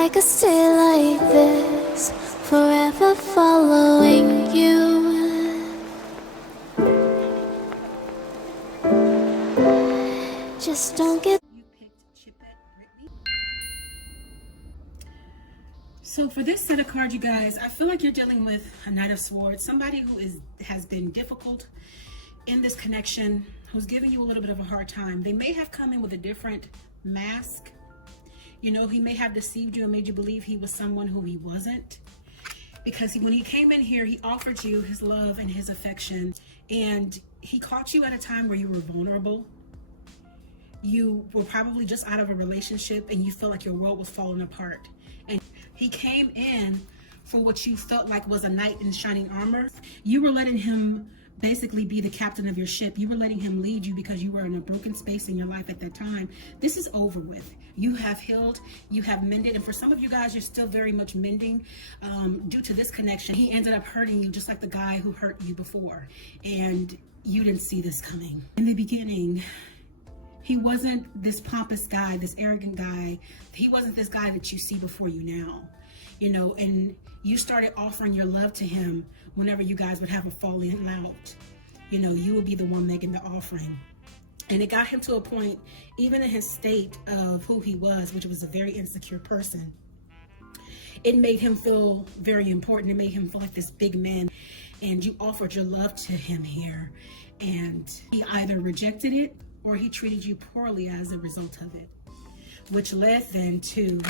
I could stay like this, forever following you. Just don't get. You picked Chipette Brittany. So for this set of cards, you guys, I feel like you're dealing with a Knight of Swords, somebody who has been difficult in this connection, who's giving you a little bit of a hard time. They may have come in with a different mask. You know, he may have deceived you and made you believe he was someone who he wasn't. Because when he came in here, he offered you his love and his affection. And he caught you at a time where you were vulnerable. You were probably just out of a relationship and you felt like your world was falling apart. And he came in for what you felt like was a knight in shining armor. You were letting him basically be the captain of your ship. You were letting him lead you because you were in a broken space in your life at that time. This is over with. You have healed, you have mended, and for some of you guys, you're still very much mending due to this connection. He ended up hurting you just like the guy who hurt you before, and you didn't see this coming. In the beginning, he wasn't this pompous guy, this arrogant guy. He wasn't this guy that you see before you now, you know, and you started offering your love to him whenever you guys would have a falling out. You know, you would be the one making the offering. And it got him to a point, even in his state of who he was, which was a very insecure person, it made him feel very important. It made him feel like this big man. And you offered your love to him here. And he either rejected it or he treated you poorly as a result of it, which led then to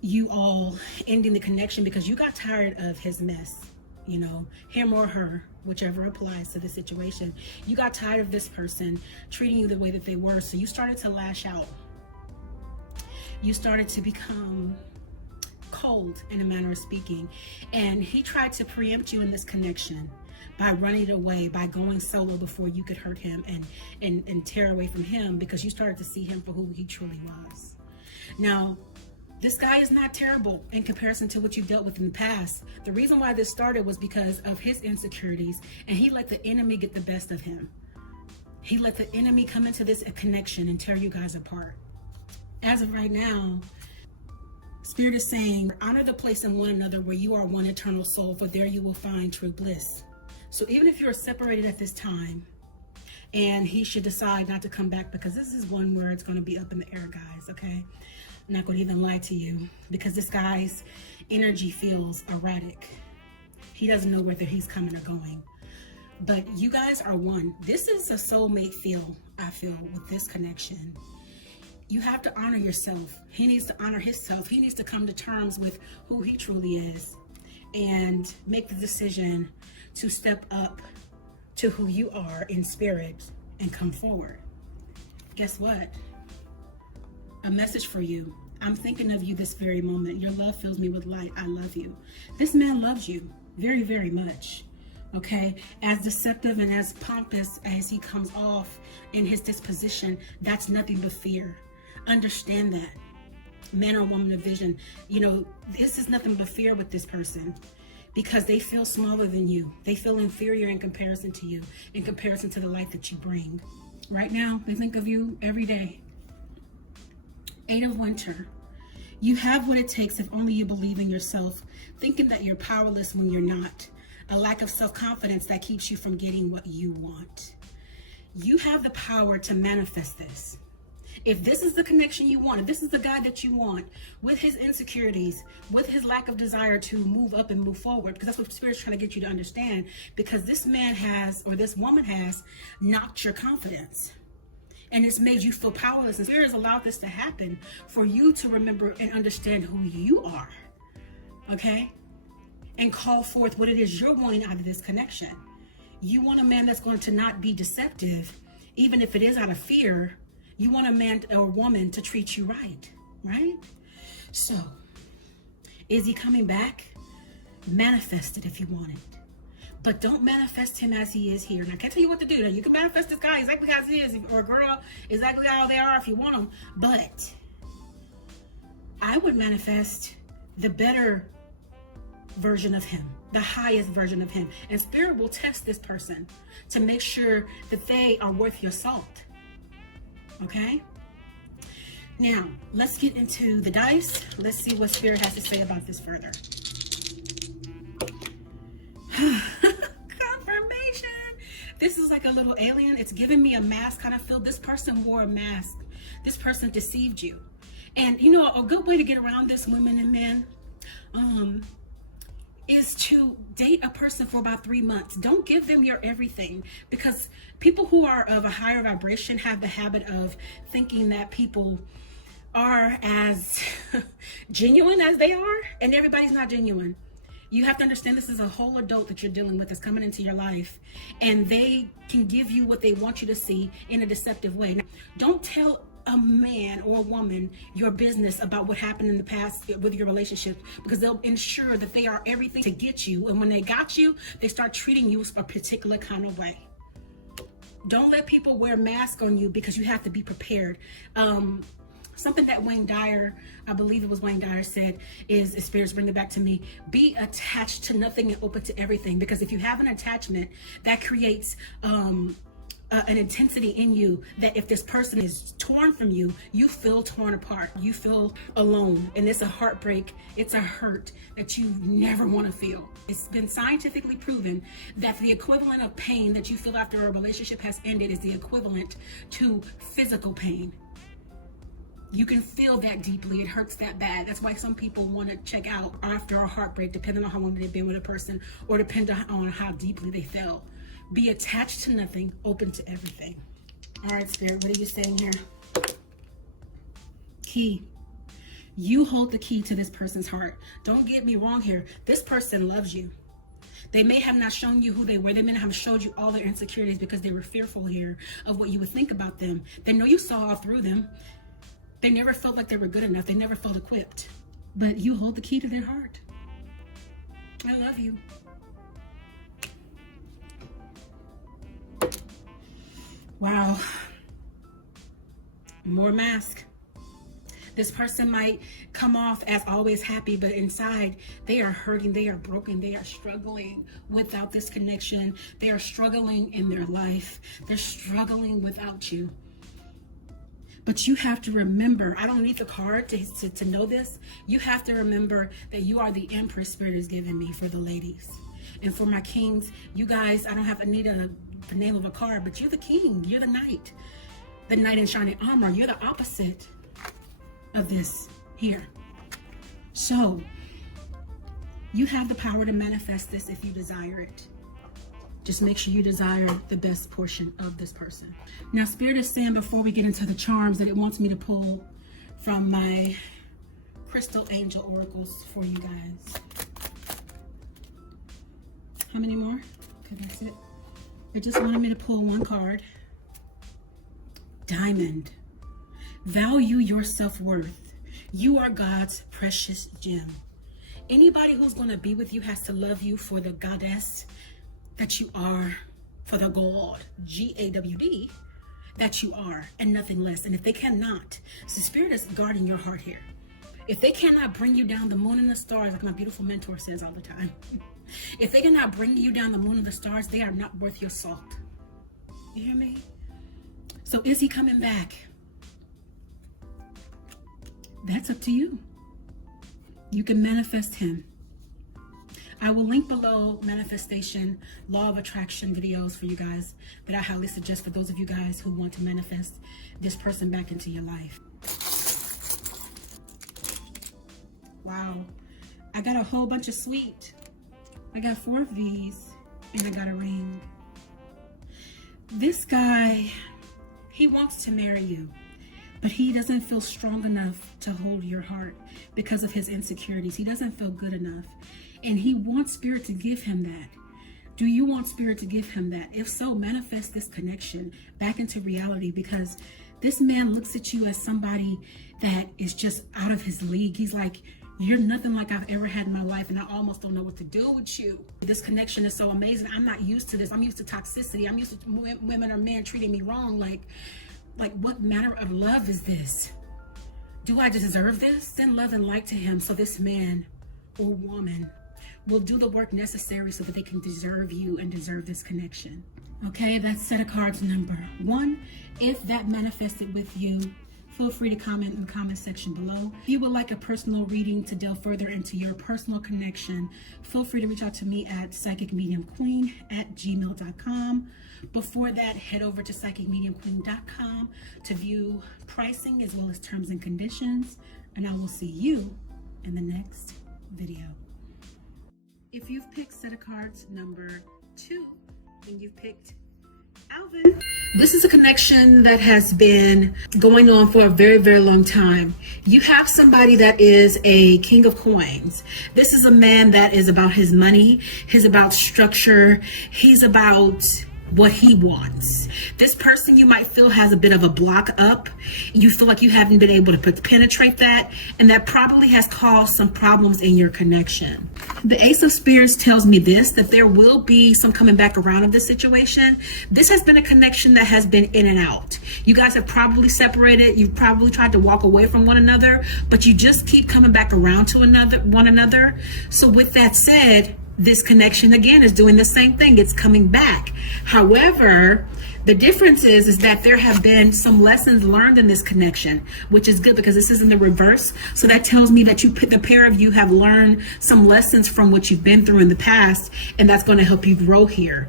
you all ending the connection because you got tired of his mess, you know, him or her, whichever applies to the situation. You got tired of this person treating you the way that they were, so you started to lash out. You started to become cold, in a manner of speaking, and he tried to preempt you in this connection by running away, by going solo before you could hurt him and tear away from him, because you started to see him for who he truly was. Now, this guy is not terrible in comparison to what you've dealt with in the past. The reason why this started was because of his insecurities, and he let the enemy get the best of him. He let the enemy come into this connection and tear you guys apart. As of right now, Spirit is saying, honor the place in one another where you are one eternal soul, for there you will find true bliss. So even if you're separated at this time, and he should decide not to come back, because this is one where it's going to be up in the air, guys, okay? I'm not going to even lie to you, because this guy's energy feels erratic. He doesn't know whether he's coming or going. But you guys are one. This is a soulmate feel, I feel, with this connection. You have to honor yourself. He needs to honor himself. He needs to come to terms with who he truly is and make the decision to step up to who you are in spirit and come forward. Guess what? A message for you. I'm thinking of you this very moment. Your love fills me with light. I love you. This man loves you very, very much. Okay? As deceptive and as pompous as he comes off in his disposition, that's nothing but fear. Understand that. Man or woman of vision, you know, this is nothing but fear with this person, because they feel smaller than you. They feel inferior in comparison to you, in comparison to the light that you bring. Right now, they think of you every day. 8 of Winter. You have what it takes if only you believe in yourself, thinking that you're powerless when you're not. A lack of self-confidence that keeps you from getting what you want. You have the power to manifest this. If this is the connection you want, if this is the guy that you want, with his insecurities, with his lack of desire to move up and move forward, because that's what Spirit's trying to get you to understand, because this man has, or this woman has, knocked your confidence. And it's made you feel powerless. And Spirit has allowed this to happen for you to remember and understand who you are, okay? And call forth what it is you're wanting out of this connection. You want a man that's going to not be deceptive, even if it is out of fear. You want a man or woman to treat you right, right? So, is he coming back? Manifest it if you want it. But don't manifest him as he is here. And I can't tell you what to do. You can manifest this guy exactly as he is, or a girl exactly how they are if you want them. But I would manifest the better version of him, the highest version of him. And Spirit will test this person to make sure that they are worth your salt. Okay? Now, let's get into the dice. Let's see what Spirit has to say about this further. Confirmation. This is like a little alien. It's giving me a mask kind of feel. This person wore a mask. This person deceived you. And you know, a good way to get around this, women and men, is to date a person for about 3 months. Don't give them your everything, because people who are of a higher vibration have the habit of thinking that people are as genuine as they are, and everybody's not genuine. You have to understand this is a whole adult that you're dealing with that's coming into your life, and they can give you what they want you to see in a deceptive way. Now, don't tell a man or a woman your business about what happened in the past with your relationship, because they'll ensure that they are everything to get you, and when they got you, they start treating you a particular kind of way. Don't let people wear masks on you, because you have to be prepared. Something that Wayne Dyer, I believe it was Wayne Dyer, said is, spirits bring it back to me, be attached to nothing and open to everything. Because if you have an attachment, that creates an intensity in you that if this person is torn from you, you feel torn apart. You feel alone. And it's a heartbreak. It's a hurt that you never want to feel. It's been scientifically proven that the equivalent of pain that you feel after a relationship has ended is the equivalent to physical pain. You can feel that deeply. It hurts that bad. That's why some people want to check out after a heartbreak, depending on how long they've been with a person, or depending on how deeply they fell. Be attached to nothing, open to everything. All right, Spirit, what are you saying here? Key. You hold the key to this person's heart. Don't get me wrong here. This person loves you. They may have not shown you who they were. They may not have showed you all their insecurities because they were fearful here of what you would think about them. They know you saw all through them. They never felt like they were good enough. They never felt equipped. But you hold the key to their heart. I love you. Wow. More mask. This person might come off as always happy, but inside they are hurting, they are broken, they are struggling without this connection. They are struggling in their life. They're struggling without you. But you have to remember, I don't need the card to know this. You have to remember that you are the Empress Spirit is giving me for the ladies. And for my kings, you guys, I don't need the name of a card, but you're the king, you're the knight in shining armor. You're the opposite of this here. So you have the power to manifest this if you desire it. Just make sure you desire the best portion of this person. Now, Spirit is saying before we get into the charms that it wants me to pull from my crystal angel oracles for you guys. How many more? Okay, that's it. It just wanted me to pull one card. Diamond. Value your self-worth. You are God's precious gem. Anybody who's going to be with you has to love you for the goddess that you are, for the God, G-A-W-D, that you are, and nothing less. And if they cannot, so Spirit is guarding your heart here. If they cannot bring you down the moon and the stars, like my beautiful mentor says all the time, if they cannot bring you down the moon and the stars, they are not worth your salt. You hear me? So is he coming back? That's up to you. You can manifest him. I will link below manifestation, law of attraction videos for you guys that I highly suggest for those of you guys who want to manifest this person back into your life. Wow. I got a whole bunch of sweet. I got 4 of these and I got a ring. This guy, he wants to marry you, but he doesn't feel strong enough to hold your heart because of his insecurities. He doesn't feel good enough. And he wants Spirit to give him that. Do you want Spirit to give him that? If so, manifest this connection back into reality, because this man looks at you as somebody that is just out of his league. He's like, you're nothing like I've ever had in my life, and I almost don't know what to do with you. This connection is so amazing. I'm not used to this. I'm used to toxicity. I'm used to women or men treating me wrong. Like what manner of love is this? Do I deserve this? Send love and light to him so this man or woman will do the work necessary so that they can deserve you and deserve this connection. Okay, that's set of cards number 1. If that manifested with you, feel free to comment in the comment section below. If you would like a personal reading to delve further into your personal connection, feel free to reach out to me at PsychicMediumQueen@gmail.com. Before that, head over to PsychicMediumQueen.com to view pricing as well as terms and conditions, and I will see you in the next video. If you've picked set of cards number 2, then you've picked Alvin. This is a connection that has been going on for a very, very long time. You have somebody that is a king of coins. This is a man that is about his money. He's about structure. He's about what he wants. This person you might feel has a bit of a block up. You feel like you haven't been able to penetrate that, and that probably has caused some problems in your connection. The Ace of Spears tells me this, that there will be some coming back around of this situation. This has been a connection that has been in and out. You guys have probably separated. You've probably tried to walk away from one another, but you just keep coming back around to one another. So with that said, this connection again is doing the same thing. It's coming back. However, the difference is that there have been some lessons learned in this connection, which is good because this is in the reverse. So that tells me that the pair of you have learned some lessons from what you've been through in the past, and that's going to help you grow here.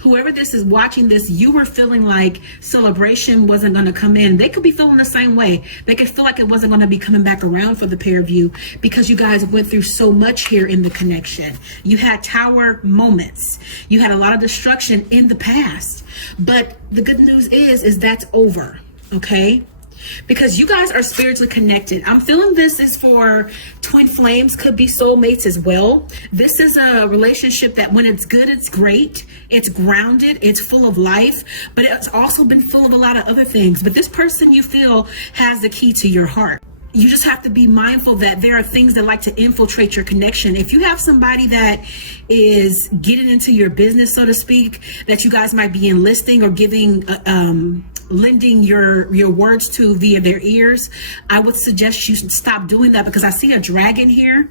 Whoever this is watching this, you were feeling like celebration wasn't going to come in. They could be feeling the same way. They could feel like it wasn't going to be coming back around for the pair of you because you guys went through so much here in the connection. You had tower moments. You had a lot of destruction in the past. But the good news is that's over, okay? Because you guys are spiritually connected. I'm feeling this is for twin flames, could be soulmates as well. This is a relationship that when it's good, it's great. It's grounded. It's full of life, but it's also been full of a lot of other things. But this person you feel has the key to your heart. You just have to be mindful that there are things that like to infiltrate your connection. If you have somebody that is getting into your business, so to speak, that you guys might be enlisting or giving lending your words to via their ears, I would suggest you should stop doing that, because I see a dragon here,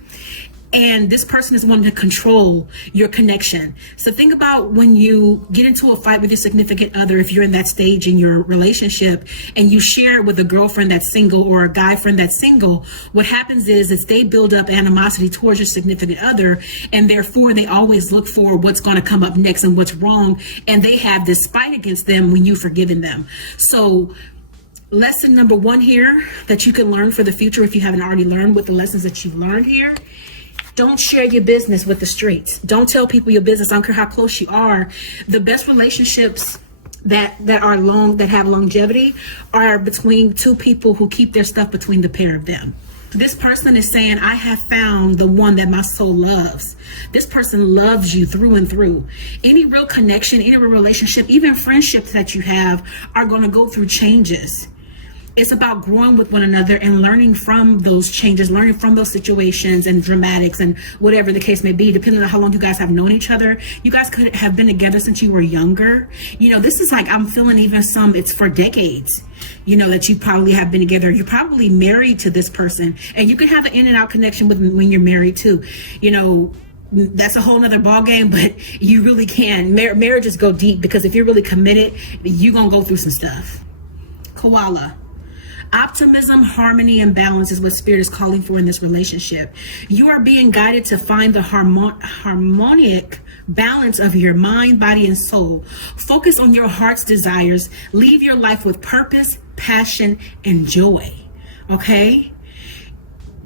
and this person is wanting to control your connection. So think about when you get into a fight with your significant other, if you're in that stage in your relationship and you share it with a girlfriend that's single or a guy friend that's single, what happens is they build up animosity towards your significant other, and therefore they always look for what's going to come up next and what's wrong, and they have this spite against them when you've forgiven them. So lesson number 1 here that you can learn for the future, if you haven't already learned with the lessons that you've learned here: don't share your business with the streets. Don't tell people your business. I don't care how close you are. The best relationships that have longevity are between two people who keep their stuff between the pair of them. This person is saying, I have found the one that my soul loves. This person loves you through and through. Any real connection, any real relationship, even friendships that you have are going to go through changes. It's about growing with one another and learning from those changes, learning from those situations and dramatics and whatever the case may be, depending on how long you guys have known each other. You guys could have been together since you were younger. You know, this is like, I'm feeling even it's for decades, you know, that you probably have been together. You're probably married to this person, and you can have an in and out connection with when you're married too. You know, that's a whole nother ball game, but you really can. Marriages go deep, because if you're really committed, you're going to go through some stuff. Koala. Optimism, harmony, and balance is what Spirit is calling for in this relationship. You are being guided to find the harmonic balance of your mind, body, and soul. Focus on your heart's desires. Leave your life with purpose, passion, and joy. Okay?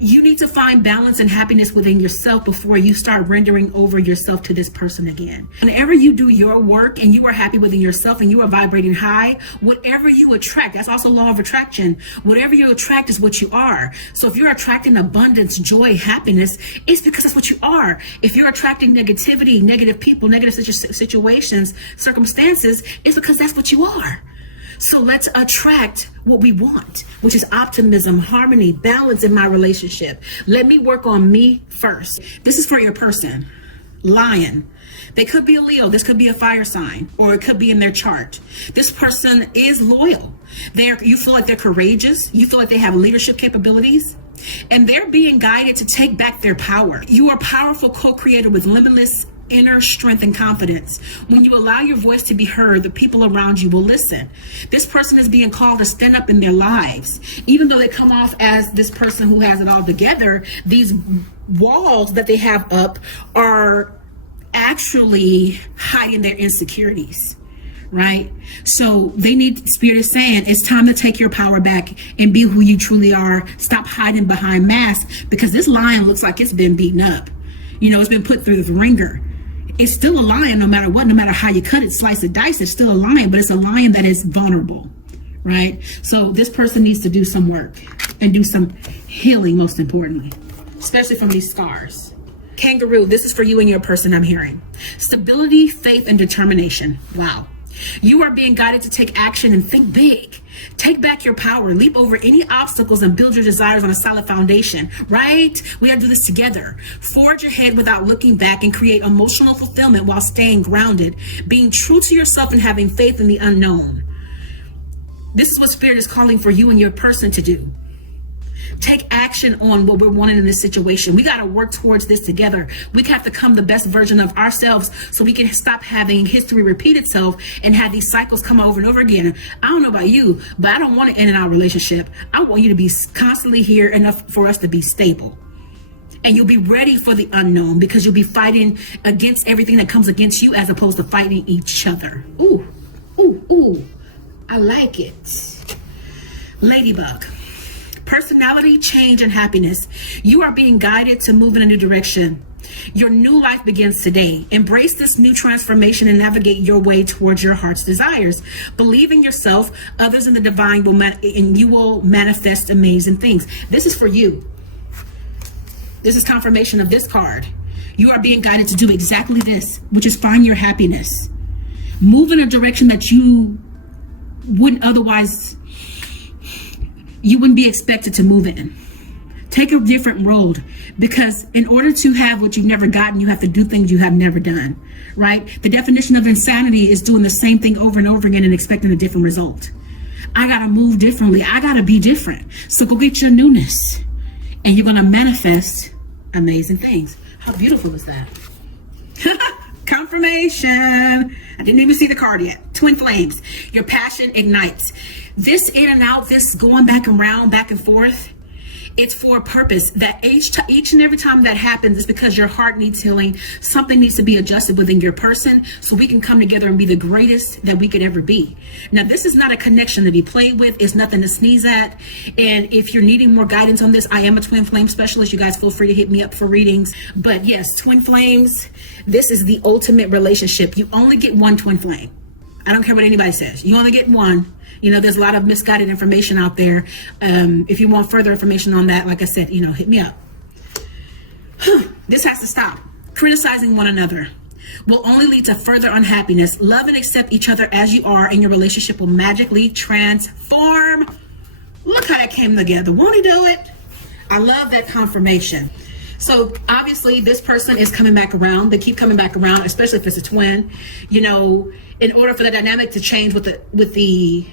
You need to find balance and happiness within yourself before you start rendering over yourself to this person again. Whenever you do your work and you are happy within yourself and you are vibrating high, whatever you attract, that's also law of attraction. Whatever you attract is what you are. So if you're attracting abundance, joy, happiness, it's because that's what you are. If you're attracting negativity, negative people, negative situations, circumstances, it's because that's what you are. So let's attract what we want, which is optimism, harmony, balance in my relationship. Let me work on me first. This is for your person. Lion. They could be a Leo. This could be a fire sign, or it could be in their chart. This person is loyal. You feel like they're courageous. You feel like they have leadership capabilities, and they're being guided to take back their power. You are a powerful co-creator with limitless inner strength and confidence. When you allow your voice to be heard, the people around you will listen. This person is being called to stand up in their lives. Even though they come off as this person who has it all together, these walls that they have up are actually hiding their insecurities, right? So they need, Spirit is saying, it's time to take your power back and be who you truly are. Stop hiding behind masks, because this lion looks like it's been beaten up. You know, it's been put through the ringer. It's still a lion no matter what, no matter how you cut it, slice it, dice, it's still a lion, but it's a lion that is vulnerable, right? So this person needs to do some work and do some healing, most importantly, especially from these scars. Kangaroo, this is for you and your person, I'm hearing. Stability, faith, and determination. Wow. You are being guided to take action and think big. Take back your power, leap over any obstacles, and build your desires on a solid foundation, right? We have to do this together. Forge ahead without looking back and create emotional fulfillment while staying grounded, being true to yourself and having faith in the unknown. This is what Spirit is calling for you and your person to do. Take action on what we're wanting in this situation. We got to work towards this together. We have to become the best version of ourselves so we can stop having history repeat itself and have these cycles come over and over again. I don't know about you, but I don't want to end in our relationship. I want you to be constantly here enough for us to be stable. And you'll be ready for the unknown, because you'll be fighting against everything that comes against you as opposed to fighting each other. Ooh, ooh, ooh. I like it. Ladybug. Personality, change, and happiness. You are being guided to move in a new direction. Your new life begins today. Embrace this new transformation and navigate your way towards your heart's desires. Believe in yourself, others, in the divine, and you will manifest amazing things. This is for you. This is confirmation of this card. You are being guided to do exactly this, which is find your happiness. Move in a direction that you wouldn't otherwise, you wouldn't be expected to move in. Take a different road, because in order to have what you've never gotten, you have to do things you have never done, right? The definition of insanity is doing the same thing over and over again and expecting a different result. I got to move differently. I got to be different. So go get your newness and you're going to manifest amazing things. How beautiful is that? Confirmation. I didn't even see the card yet. Twin flames. Your passion ignites. This in and out, this going back and round, back and forth, it's for a purpose. That each and every time that happens, it's because your heart needs healing. Something needs to be adjusted within your person so we can come together and be the greatest that we could ever be. Now, this is not a connection to be played with. It's nothing to sneeze at. And if you're needing more guidance on this, I am a twin flame specialist. You guys feel free to hit me up for readings. But yes, twin flames, this is the ultimate relationship. You only get one twin flame. I don't care what anybody says. You only get one. You know, there's a lot of misguided information out there. If you want further information on that, like I said, you know, hit me up. This has to stop. Criticizing one another will only lead to further unhappiness. Love and accept each other as you are, and your relationship will magically transform. Look how it came together. Won't he do it? I love that confirmation. So obviously this person is coming back around. They keep coming back around, especially if it's a twin. You know, in order for the dynamic to change with the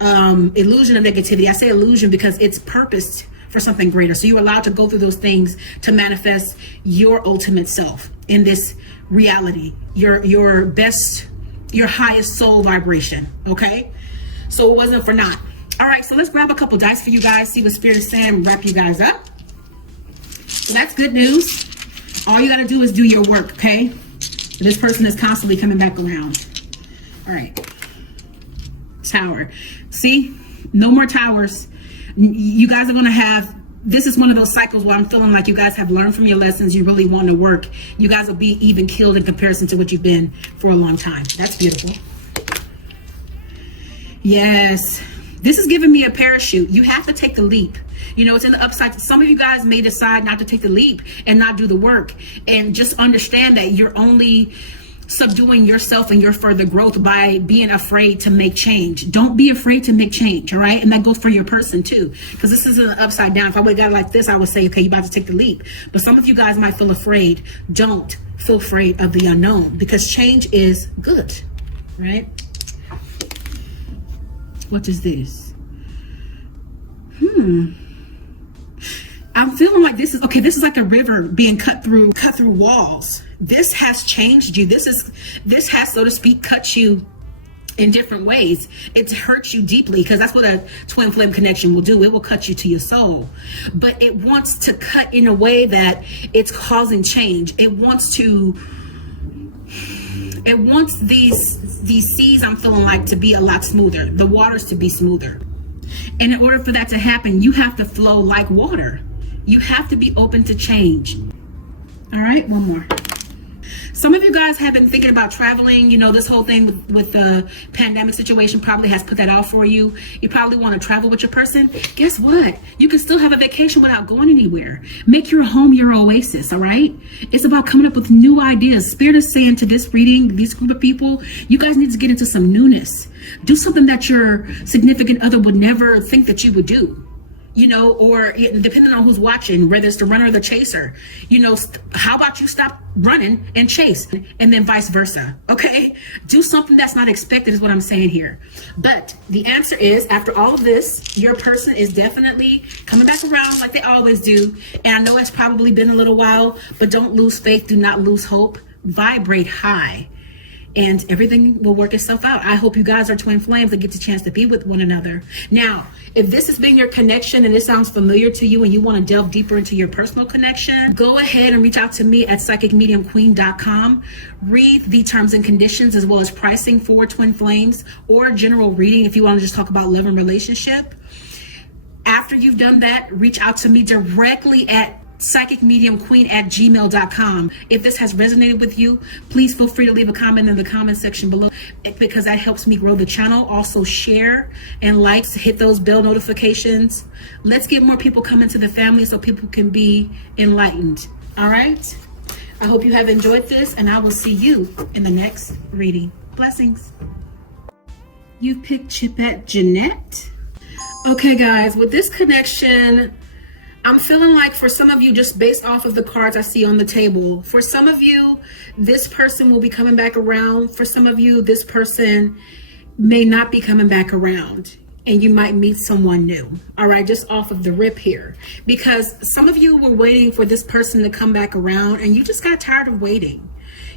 illusion of negativity. I say illusion because it's purposed for something greater. So you're allowed to go through those things to manifest your ultimate self in this reality, your best, your highest soul vibration. Okay, so it wasn't for naught. All right, so let's grab a couple dice for you guys, see what Spirit is saying, and wrap you guys up. So that's good news. All you got to do is do your work. Okay, this person is constantly coming back around. All right, Tower. See, no more towers. You guys are going to have, this is one of those cycles where I'm feeling like you guys have learned from your lessons. You really want to work. You guys will be even killed in comparison to what you've been for a long time. That's beautiful. Yes, this is giving me a parachute. You have to take the leap. You know, it's in the upside. Some of you guys may decide not to take the leap and not do the work, and just understand that you're only subduing yourself and your further growth by being afraid to make change. Don't be afraid to make change, all right? And that goes for your person too, because this is an upside down. If I would have got it like this, I would say, okay, you're about to take the leap. But some of you guys might feel afraid. Don't feel afraid of the unknown, because change is good, right? What is this? I'm feeling like this is okay. This is like a river being cut through walls. This has changed you. This has, so to speak, cut you in different ways. It's hurt you deeply, because that's what a twin flame connection will do. It will cut you to your soul, but it wants to cut in a way that it's causing change. It wants these seas, I'm feeling like, to be a lot smoother, the waters to be smoother. And in order for that to happen, you have to flow like water. You have to be open to change. All right, one more. Some of you guys have been thinking about traveling. You know, this whole thing with the pandemic situation probably has put that off for you. You probably want to travel with your person. Guess what? You can still have a vacation without going anywhere. Make your home your oasis, all right? It's about coming up with new ideas. Spirit is saying to this reading, this group of people, you guys need to get into some newness. Do something that your significant other would never think that you would do. You know, or depending on who's watching, whether it's the runner or the chaser, you know, how about you stop running and chase, and then vice versa, okay? Do something that's not expected is what I'm saying here. But the answer is, after all of this, your person is definitely coming back around like they always do. And I know it's probably been a little while, but don't lose faith. Do not lose hope. Vibrate high, and everything will work itself out. I hope you guys are twin flames that get the chance to be with one another. Now, if this has been your connection and this sounds familiar to you and you want to delve deeper into your personal connection, go ahead and reach out to me at PsychicMediumQueen.com. Read the terms and conditions as well as pricing for twin flames, or general reading if you want to just talk about love and relationship. After you've done that, reach out to me directly at PsychicMediumQueen@gmail.com. If this has resonated with you, please feel free to leave a comment in the comment section below, because that helps me grow the channel. Also share and like, hit those bell notifications. Let's get more people come into the family so people can be enlightened. All right, I hope you have enjoyed this, and I will see you in the next reading. Blessings. You picked Chipette Jeanette. Okay guys, with this connection, I'm feeling like for some of you, just based off of the cards I see on the table, for some of you, this person will be coming back around. For some of you, this person may not be coming back around, and you might meet someone new. All right, just off of the rip here, because some of you were waiting for this person to come back around and you just got tired of waiting.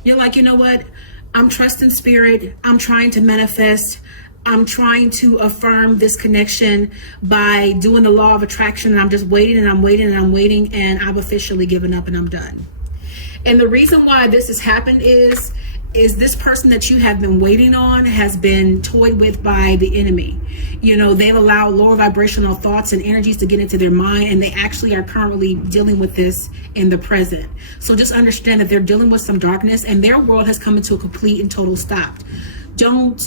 You're like, you know what? I'm trusting spirit. I'm trying to manifest. I'm trying to affirm this connection by doing the law of attraction, and I'm just waiting and I'm waiting and I'm waiting, and I've officially given up and I'm done. And the reason why this has happened is this person that you have been waiting on has been toyed with by the enemy. You know, they've allowed lower vibrational thoughts and energies to get into their mind, and they actually are currently dealing with this in the present. So just understand that they're dealing with some darkness, and their world has come into a complete and total stop. Don't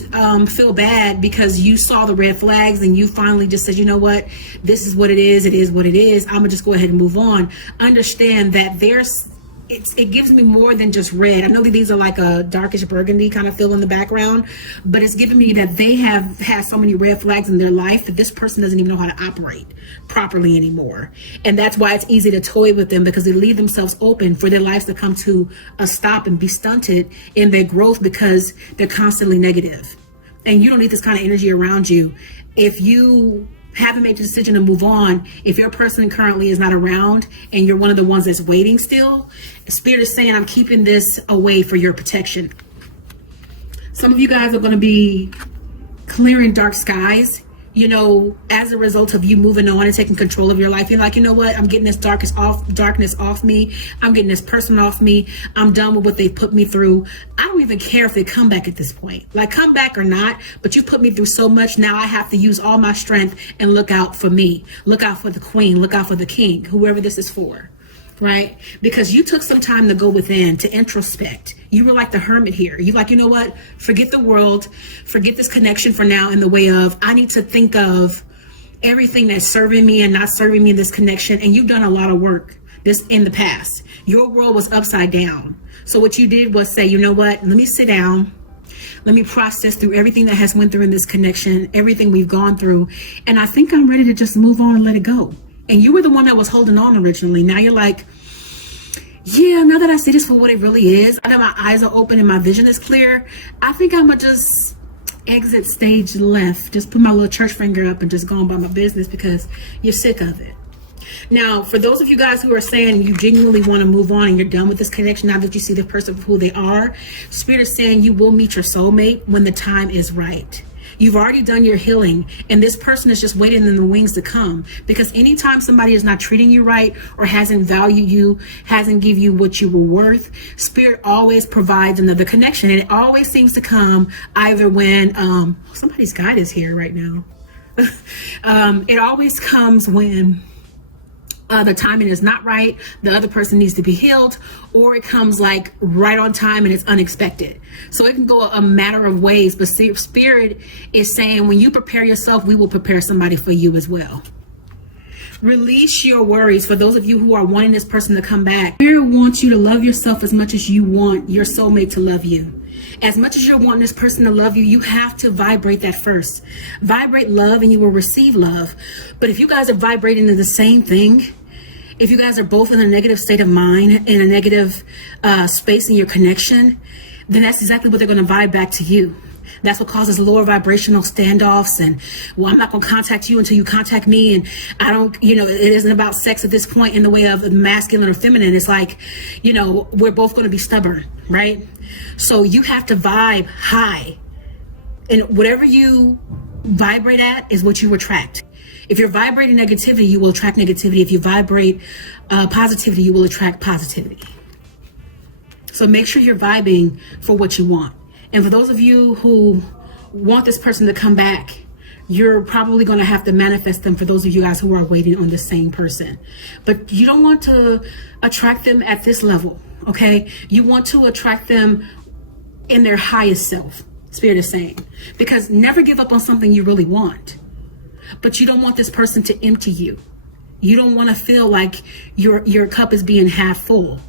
feel bad because you saw the red flags and you finally just said, you know what, this is what it is. It is what it is. I'm gonna just go ahead and move on. Understand that it gives me more than just red. I know that these are like a darkish burgundy kind of feel in the background, but it's giving me that they have had so many red flags in their life that this person doesn't even know how to operate properly anymore. And that's why it's easy to toy with them, because they leave themselves open for their lives to come to a stop and be stunted in their growth because they're constantly negative. And you don't need this kind of energy around you. If you haven't made the decision to move on, if your person currently is not around and you're one of the ones that's waiting still, Spirit is saying, I'm keeping this away for your protection. Some of you guys are going to be clearing dark skies, you know, as a result of you moving on and taking control of your life. You're like, you know what, I'm getting this darkness off me. I'm getting this person off me. I'm done with what they put me through. I don't even care if they come back at this point. Like, come back or not, but you put me through so much. Now I have to use all my strength and look out for me. Look out for the queen. Look out for the king, whoever this is for. Right? Because you took some time to go within, to introspect. You were like the hermit here. You're like, you know what? Forget the world. Forget this connection for now, in the way of, I need to think of everything that's serving me and not serving me in this connection. And you've done a lot of work this in the past. Your world was upside down. So what you did was say, you know what? Let me sit down. Let me process through everything that has went through in this connection, everything we've gone through. And I think I'm ready to just move on and let it go. And you were the one that was holding on originally. Now you're like, yeah, now that I see this for what it really is, now that my eyes are open and my vision is clear, I think I'm gonna just exit stage left. Just put my little church finger up and just go on by my business, because you're sick of it. Now, for those of you guys who are saying you genuinely want to move on and you're done with this connection now that you see the person for who they are, Spirit is saying you will meet your soulmate when the time is right. You've already done your healing, and this person is just waiting in the wings to come. Because anytime somebody is not treating you right or hasn't valued you, hasn't give you what you were worth, Spirit always provides another connection. And it always seems to come either when somebody's guide is here right now. It always comes when the timing is not right, the other person needs to be healed, or it comes like right on time and it's unexpected. So it can go a matter of ways, but Spirit is saying when you prepare yourself, we will prepare somebody for you as well. Release your worries. For those of you who are wanting this person to come back, Spirit wants you to love yourself as much as you want your soulmate to love you. As much as you're wanting this person to love you, you have to vibrate that first. Vibrate love and you will receive love. But if you guys are vibrating in the same thing, if you guys are both in a negative state of mind, in a negative space in your connection, then that's exactly what they're going to vibe back to you. That's what causes lower vibrational standoffs. And, well, I'm not going to contact you until you contact me. And I don't, it isn't about sex at this point in the way of masculine or feminine. It's like, we're both going to be stubborn, right? So you have to vibe high. And whatever you vibrate at is what you attract. If you're vibrating negativity, you will attract negativity. If you vibrate positivity, you will attract positivity. So make sure you're vibing for what you want. And for those of you who want this person to come back, you're probably going to have to manifest them, for those of you guys who are waiting on the same person. But you don't want to attract them at this level, okay? You want to attract them in their highest self, Spirit is saying. Because never give up on something you really want. But you don't want this person to empty you. You don't want to feel like your cup is being half full.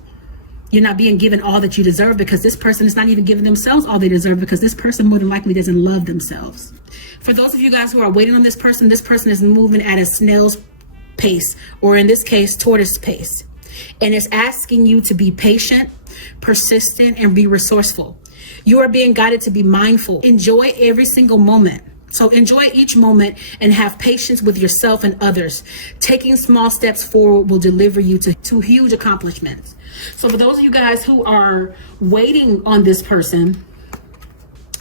You're not being given all that you deserve, because this person is not even giving themselves all they deserve, because this person more than likely doesn't love themselves. For those of you guys who are waiting on this person is moving at a snail's pace, or in this case, tortoise pace. And it's asking you to be patient, persistent, and be resourceful. You are being guided to be mindful. Enjoy every single moment. So enjoy each moment and have patience with yourself and others. Taking small steps forward will deliver you to huge accomplishments. So for those of you guys who are waiting on this person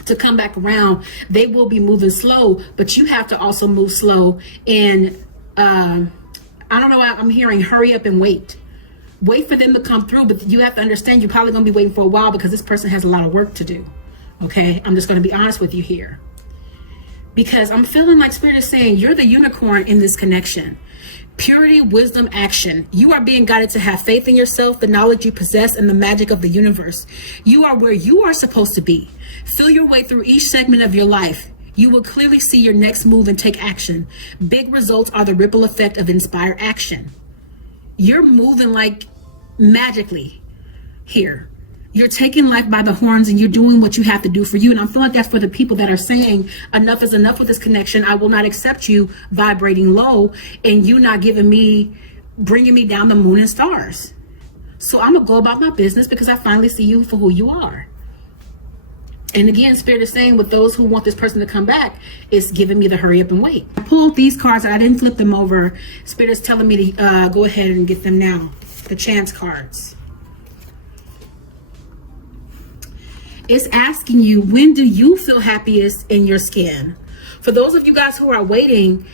to come back around, they will be moving slow, but you have to also move slow. And I don't know, I'm hearing hurry up and wait. Wait for them to come through, but you have to understand you're probably going to be waiting for a while, because this person has a lot of work to do. Okay, I'm just going to be honest with you here. Because I'm feeling like Spirit is saying you're the unicorn in this connection. Purity, wisdom, action. You are being guided to have faith in yourself, the knowledge you possess, and the magic of the universe. You are where you are supposed to be. Feel your way through each segment of your life. You will clearly see your next move and take action. Big results are the ripple effect of inspired action. You're moving like magically here. You're taking life by the horns and you're doing what you have to do for you. And I'm feeling like that's for the people that are saying enough is enough with this connection. I will not accept you vibrating low and you not bringing me down the moon and stars. So I'm going to go about my business, because I finally see you for who you are. And again, Spirit is saying with those who want this person to come back, it's giving me the hurry up and wait. I pulled these cards. I didn't flip them over. Spirit is telling me to go ahead and get them now. The chance cards. It's asking you, when do you feel happiest in your skin? For those of you guys who are waiting,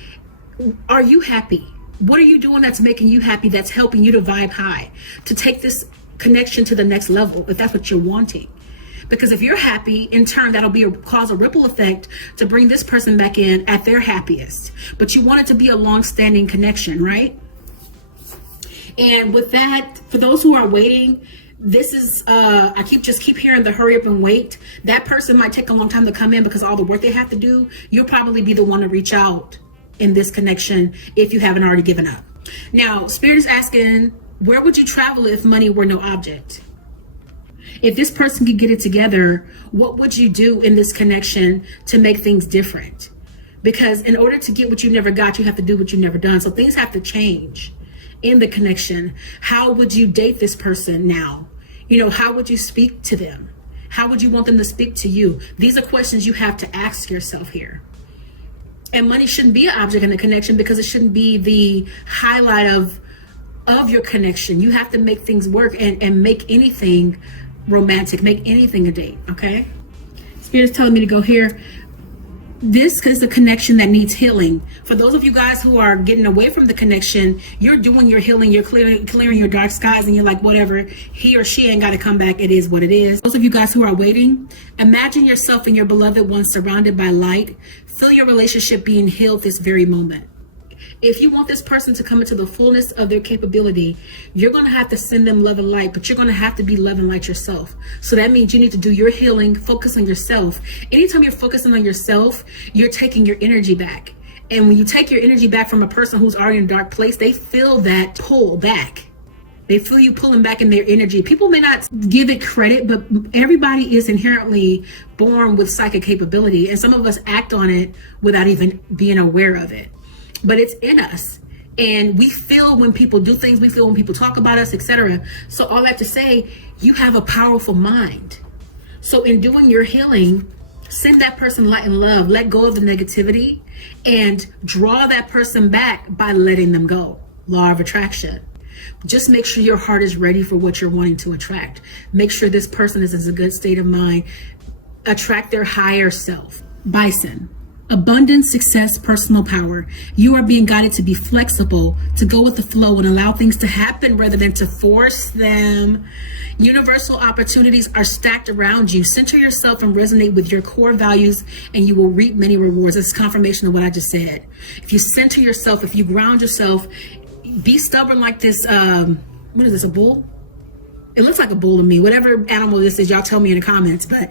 are you happy? What are you doing that's making you happy, that's helping you to vibe high, to take this connection to the next level, if that's what you're wanting? Because if you're happy, in turn, that'll cause a ripple effect to bring this person back in at their happiest. But you want it to be a long-standing connection, right? And with that, for those who are waiting, this is, I keep hearing the hurry up and wait. That person might take a long time to come in because of all the work they have to do. You'll probably be the one to reach out in this connection if you haven't already given up. Now, Spirit is asking, where would you travel if money were no object? If this person could get it together, what would you do in this connection to make things different? Because in order to get what you never got, you have to do what you've never done. So things have to change in the connection. How would you date this person now? How would you speak to them? How would you want them to speak to you? These are questions you have to ask yourself here. And money shouldn't be an object in the connection because it shouldn't be the highlight of your connection. You have to make things work and make anything romantic, make anything a date, okay? Spirit is telling me to go here. This is a connection that needs healing. For those of you guys who are getting away from the connection, you're doing your healing, you're clearing your dark skies, and you're like, whatever, he or she ain't got to come back. It is what it is. Those of you guys who are waiting, imagine yourself and your beloved one surrounded by light. Feel your relationship being healed this very moment. If you want this person to come into the fullness of their capability, you're going to have to send them love and light, but you're going to have to be love and light yourself. So that means you need to do your healing, focus on yourself. Anytime you're focusing on yourself, you're taking your energy back. And when you take your energy back from a person who's already in a dark place, they feel that pull back. They feel you pulling back in their energy. People may not give it credit, but everybody is inherently born with psychic capability. And some of us act on it without even being aware of it. But it's in us, and we feel when people do things, we feel when people talk about us, etc. So all I have to say, you have a powerful mind. So in doing your healing, send that person light and love, let go of the negativity, and draw that person back by letting them go. Law of attraction. Just make sure your heart is ready for what you're wanting to attract. Make sure this person is in a good state of mind. Attract their higher self. Bison. Abundance, success, personal power. You are being guided to be flexible, to go with the flow and allow things to happen rather than to force them. Universal opportunities are stacked around you. Center yourself and resonate with your core values and you will reap many rewards. This is confirmation of what I just said. If you center yourself, if you ground yourself, be stubborn like this, what is this, a bull? It looks like a bull to me. Whatever animal this is, y'all tell me in the comments, but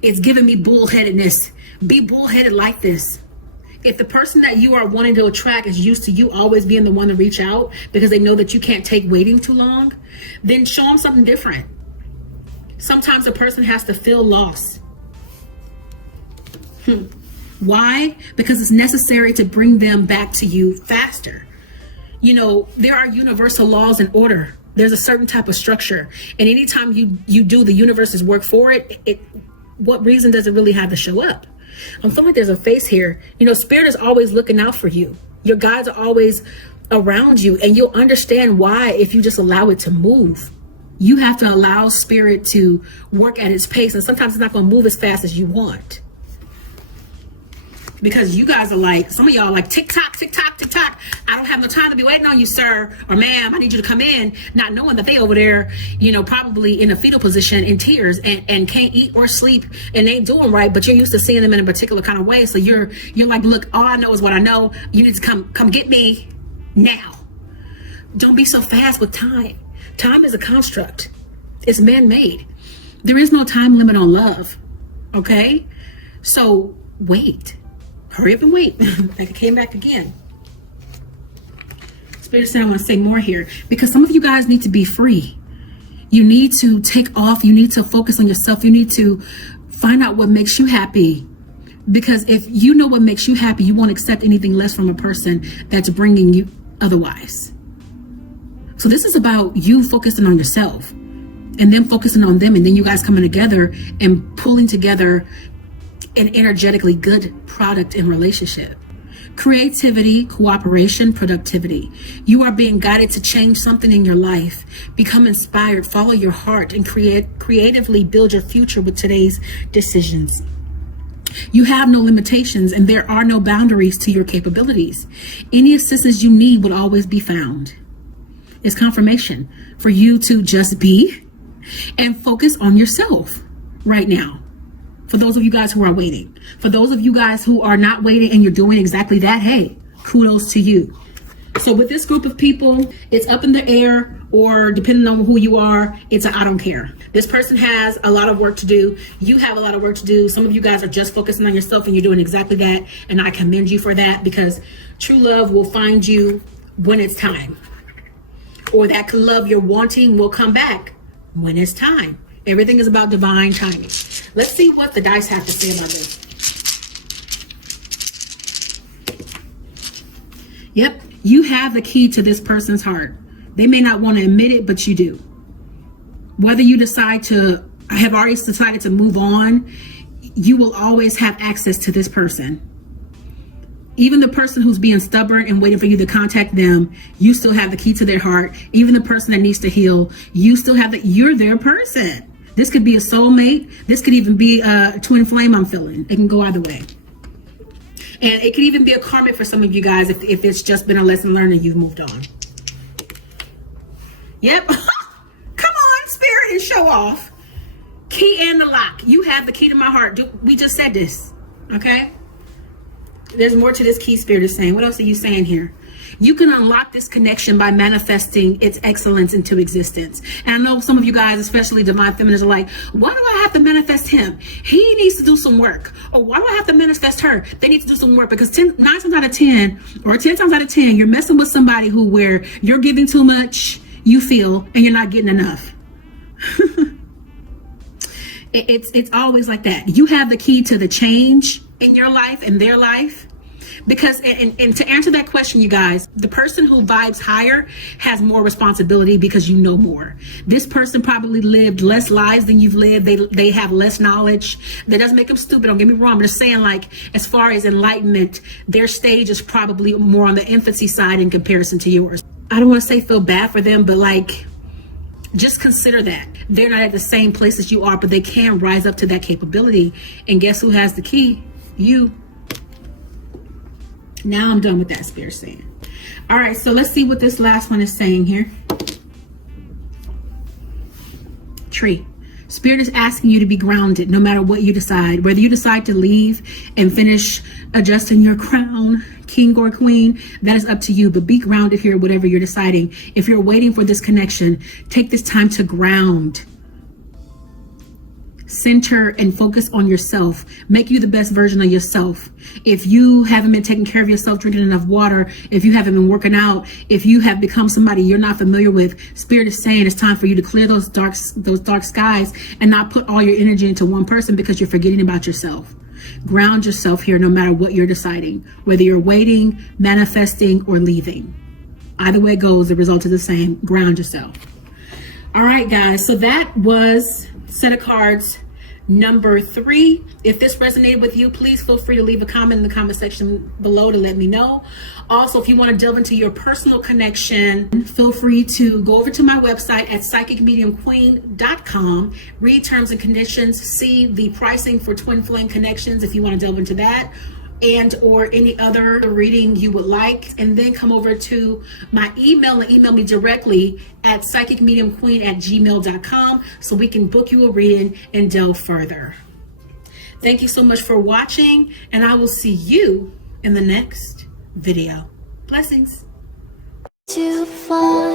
it's giving me bullheadedness. Be bullheaded like this. If the person that you are wanting to attract is used to you always being the one to reach out because they know that you can't take waiting too long, then show them something different. Sometimes a person has to feel lost. Why? Because it's necessary to bring them back to you faster. You know, there are universal laws and order. There's a certain type of structure. And anytime you do the universe's work for it, what reason does it really have to show up? I'm feeling like there's a face here. You know, Spirit is always looking out for you. Your guides are always around you, and you'll understand why if you just allow it to move. You have to allow Spirit to work at its pace, and sometimes it's not going to move as fast as you want. Because you guys are like, some of y'all are like, tick tock, tick tock, tick tock. I don't have no time to be waiting on you, sir, or ma'am. I need you to come in, not knowing that they over there, you know, probably in a fetal position in tears and can't eat or sleep and they ain't doing right, but you're used to seeing them in a particular kind of way. So you're like, look, all I know is what I know. You need to come get me now. Don't be so fast with time. Time is a construct. It's man-made. There is no time limit on love. Okay? So wait. Hurry up and wait. Like it came back again. Spirit said I want to say more here because some of you guys need to be free. You need to take off. You need to focus on yourself. You need to find out what makes you happy. Because if you know what makes you happy, you won't accept anything less from a person that's bringing you otherwise. So this is about you focusing on yourself and them focusing on them, and then you guys coming together and pulling together an energetically good product and relationship. Creativity, cooperation, productivity. You are being guided to change something in your life. Become inspired, follow your heart, and creatively build your future with today's decisions. You have no limitations and there are no boundaries to your capabilities. Any assistance you need will always be found. It's confirmation for you to just be and focus on yourself right now. For those of you guys who are waiting, for those of you guys who are not waiting and you're doing exactly that, hey, kudos to you. So with this group of people, it's up in the air, or depending on who you are, it's a I don't care. This person has a lot of work to do. You have a lot of work to do. Some of you guys are just focusing on yourself and you're doing exactly that. And I commend you for that, because true love will find you when it's time. Or that love you're wanting will come back when it's time. Everything is about divine timing. Let's see what the dice have to say about this. Yep, you have the key to this person's heart. They may not want to admit it, but you do. Whether you decide to, I have already decided to move on, you will always have access to this person. Even the person who's being stubborn and waiting for you to contact them, you still have the key to their heart. Even the person that needs to heal, you still have you're their person. This could be a soulmate. This could even be a twin flame I'm feeling. It can go either way. And it could even be a karmic for some of you guys if it's just been a lesson learned and you've moved on. Yep. Come on, spirit, and show off. Key and the lock. You have the key to my heart. We just said this. Okay? There's more to this key, spirit is saying. What else are you saying here? You can unlock this connection by manifesting its excellence into existence. And I know some of you guys, especially divine feminists, are like, why do I have to manifest him? He needs to do some work. Or why do I have to manifest her? They need to do some work. Because 9 times out of 10, or 10 times out of 10, you're messing with somebody where you're giving too much, you feel, and you're not getting enough. It's always like that. You have the key to the change in your life and their life. Because, and to answer that question, you guys, the person who vibes higher has more responsibility because you know more. This person probably lived less lives than you've lived. They have less knowledge. That doesn't make them stupid. Don't get me wrong. I'm just saying, like, as far as enlightenment, their stage is probably more on the infancy side in comparison to yours. I don't want to say feel bad for them, but like, just consider that. They're not at the same place as you are, but they can rise up to that capability. And guess who has the key? You. Now I'm done with that, spirit saying. All right, so let's see what this last one is saying here. Tree. Spirit is asking you to be grounded no matter what you decide. Whether you decide to leave and finish adjusting your crown, king or queen, that is up to you. But be grounded here, whatever you're deciding. If you're waiting for this connection, take this time to ground. Center and focus on yourself. Make you the best version of yourself. If you haven't been taking care of yourself, drinking enough water, if you haven't been working out, if you have become somebody you're not familiar with, spirit is saying it's time for you to clear those dark skies and not put all your energy into one person because you're forgetting about yourself. Ground yourself here no matter what you're deciding, whether you're waiting, manifesting, or leaving. Either way it goes, the result is the same. Ground yourself. All right, guys, so that was set of cards number 3. If this resonated with you, please feel free to leave a comment in the comment section below to let me know. Also, if you want to delve into your personal connection, feel free to go over to my website at PsychicMediumQueen.com, read terms and conditions, see the pricing for twin flame connections if you want to delve into that, and or any other reading you would like, and then come over to my email and email me directly at PsychicMediumQueen@gmail.com so we can book you a reading and delve further. Thank you so much for watching, and I will see you in the next video. Blessings. To fall